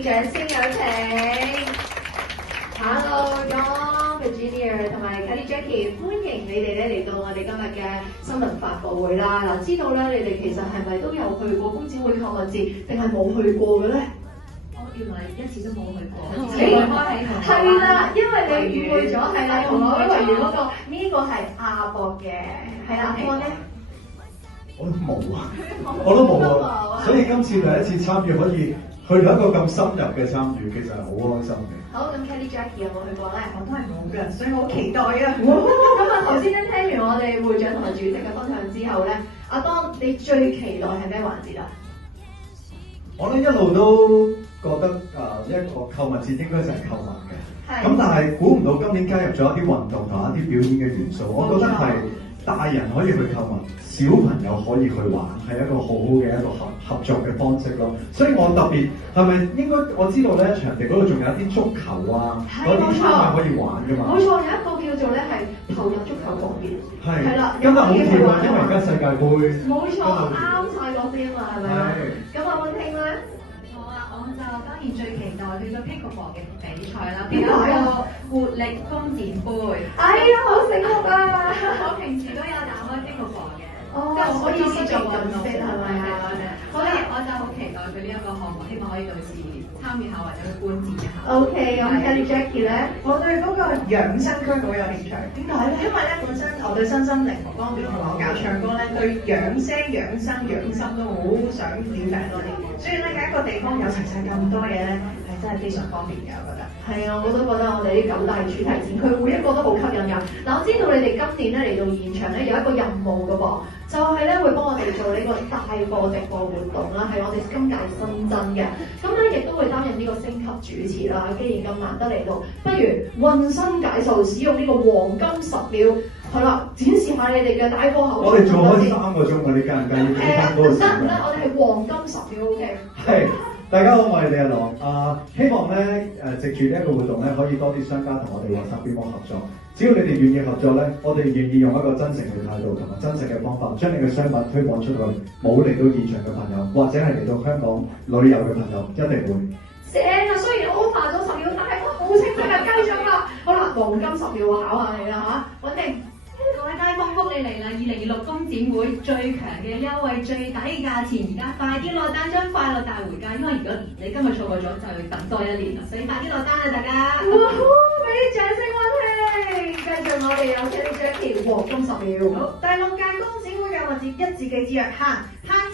以掌聲有請 Hello John、Virginia 同埋 Kelly Jackie， 歡迎你哋咧嚟到我哋今日嘅新聞發佈會啦。嗱，知道咧你哋其實係咪都有去過工展會購物節，定係冇去過嘅咧？原來一次都冇去過，係啦，因為你誤會咗，係啦，同我維園嗰個呢個係亞博嘅，係啦，我咧我都冇啊，我都冇啊，所以今次第一次參與可以去到一個咁深入嘅參與，其實係好開心嘅。好，咁 Kelly Jackie 有冇去過咧？我都係冇嘅，所以我好期待啊！咁啊，頭先咧聽完我哋會長同埋主席嘅分享之後咧，阿當你最期待係咩環節啊？我咧一路都覺得一個購物節應該就係購物嘅，咁但係估唔到今年加入咗一啲運動同一啲表演嘅元素，我覺得係大人可以去購物，小朋友可以去玩，係一個好好嘅一個合作嘅方式咯。所以我特別係咪應該我知道咧場地嗰度仲有一啲足球啊，嗰啲係可以玩㗎嘛？冇錯，有一個叫做咧係投入足球局別，係啦，今日好似話因為而家世界盃，冇錯，啱晒嗰啲啊嘛，係咪啊？咁阿溫馨咧？我就當然最期待佢個 Pickleball 嘅比賽啦，點解啊？活力工展杯。哎呀，好醒目啊！我平時都有打開 Pickleball 嘅，即係我意思做運動係咪啊？所以我就好期待佢呢一個項目，希望可以到時參與下或者去觀戰一下。OK， 咁 Kelly Jackie 咧，我對嗰個養生區好有興趣。點解咧？因為咧本身我對身心靈方面同埋我教唱歌咧，對養聲、養生、養心都好想了解多啲。所以咧喺一個地方有齊晒咁多嘢咧，係真係非常方便嘅，我覺得。係啊，我都覺得我哋啲九大主題展區每一個都好吸引㗎。嗱，我知道你哋今年咧嚟到現場咧有一個任務㗎噃，就係咧會幫我哋做呢個帶貨直播活動啦，係我哋今屆新增嘅。咁咧亦都會擔任呢個星級主持啦。既然咁難得嚟到，不如渾身解數，使用呢個黃金10秒，係啦，展示下你哋嘅帶貨口訣。我哋做開3個鐘㗎，你介唔介意俾翻嗰個時間？得，我哋係黃金10秒 OK。係。大家好，我係李日朗。希望咧藉住呢一個活動咧，可以多啲商家同我哋華山邊幫合作。只要你哋願意合作咧，我哋願意用一個真誠嘅態度同埋真誠嘅方法，將你嘅商品推廣出去。冇嚟到現場嘅朋友，或者係嚟到香港旅遊嘅朋友，一定會正啊！雖然我offer咗10秒，但係我好清晰嘅雞獎啦。好啦，黃金10秒我考下你啦嚇，穩定。各位街坊福利嚟啦！2026工展會最強嘅優惠、最抵價錢，而家快啲落單將快樂帶回家。因為如果你今日錯過咗，就要等多1年啦，所以快啲落單啊！大家！哇！俾啲掌聲溫馨。繼續我哋有 Kelly Jackie 黃金10秒。好，第6屆工展會購物節一字記之曰慳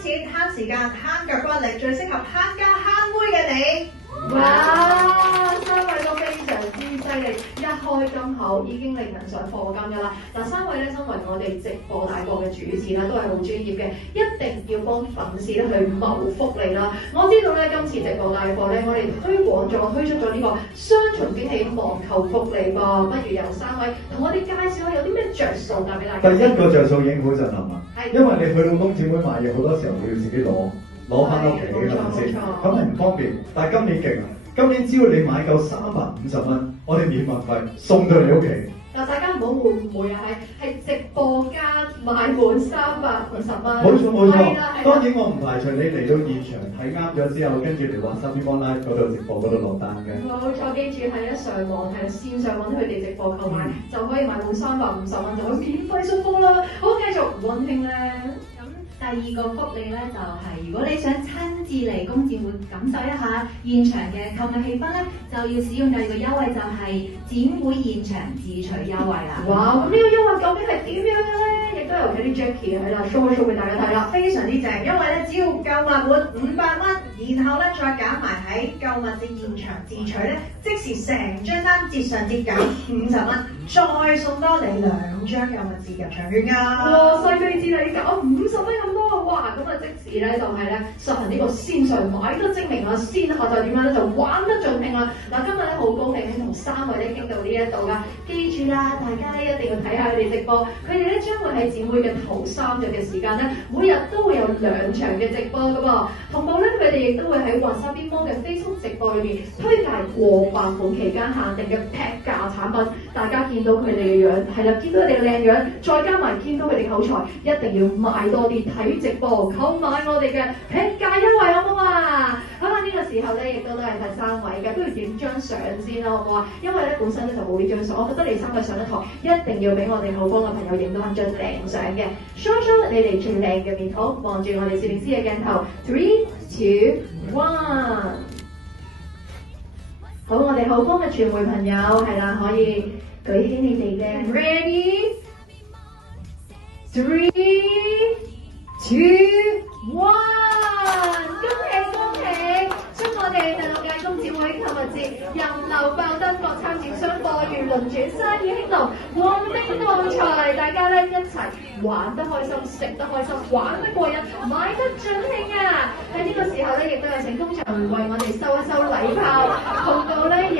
錢、慳時間、慳腳骨力，最適合慳家慳妹嘅你。哇！3位都非常之犀利，一開金口已經令人上課金㗎啦。嗱，3位咧身為我哋直播帶貨嘅主持啦，都係好專業嘅，一定要幫粉絲咧去謀福利啦。我知道咧今次直播帶貨咧，我哋推出咗呢個雙重驚喜網購福利噃，不如由3位同我哋介紹下有啲咩着數帶俾大家。第一個着數已經好震撼啦，因為你去到工展會買嘢，好多時候你要自己攞翻屋企嘅係咪先？咁係唔方便。但係今年勁啊！今年只要你買夠350蚊，我哋免運費送到你屋企。嗱，大家唔好誤會啊，係直播加買滿350蚊。冇錯。當然我唔排除你嚟到現場睇啱咗之後，跟住嚟話身邊幫拉嗰度直播嗰度落單嘅。冇錯，記住係一上網係線上揾佢哋直播購買，就可以買滿350蚊，就可以免費送貨啦。好，繼續溫馨咧。第二個福利咧就係、如果你想親自嚟工展會感受一下現場嘅購物氣氛咧，就要使用第2個優惠，就係展會現場自取優惠啦。哇！咁呢個優惠究竟係點樣嘅咧？亦都由佢啲 Jackie 喺度 show 俾大家睇啦，非常之正，因為咧只要購物滿500蚊，然後咧再減埋喺購物節現場自取咧，即時成張單折上折減50蚊，再送多你2張購物節入場券㗎。哇！細飛智你搞50蚊咁多，哇！咁啊即時咧就係咧實行呢個線上買得精明啦，線下就點樣咧就玩得盡興啦。嗱，今日咧好高興咧同3位咧傾到呢一度㗎，記住啦，大家咧一定要睇下佢哋直播，佢哋咧將會喺展會嘅頭3日嘅時間咧，每日都會有2場嘅直播㗎噃。同步咧，佢哋亦都會喺華沙邊魔嘅 Facebook 直播裏面推介過百款期間限定嘅劈價產品。大家見到佢哋嘅樣，係啦，見到佢哋嘅靚樣，再加埋見到佢哋口才，一定要買多啲睇直播，購買我哋嘅劈價優惠，好唔好啊？好啦，呢個時候咧，亦都係第3位嘅，不如影張相先啦，好唔好啊？因為咧本身咧就冇呢張相，我覺得你3位上一台一定要俾我哋後方嘅朋友影到一張靚相嘅。show 你哋最靚嘅面孔，望住我哋攝影師嘅鏡頭 ，3、2、1。好，我哋後方嘅傳媒朋友係啦，可以舉起你哋嘅 ready 3、2、1，恭喜！祝我哋第6屆工展會購物節人流爆燈，各參展商貨如輪轉，生意興隆，旺丁旺財，大家咧一齊玩得開心，食得開心，玩得過癮，買得盡興啊！喺呢個時候咧，亦都有請工場為我哋收一收禮炮，同到咧亦。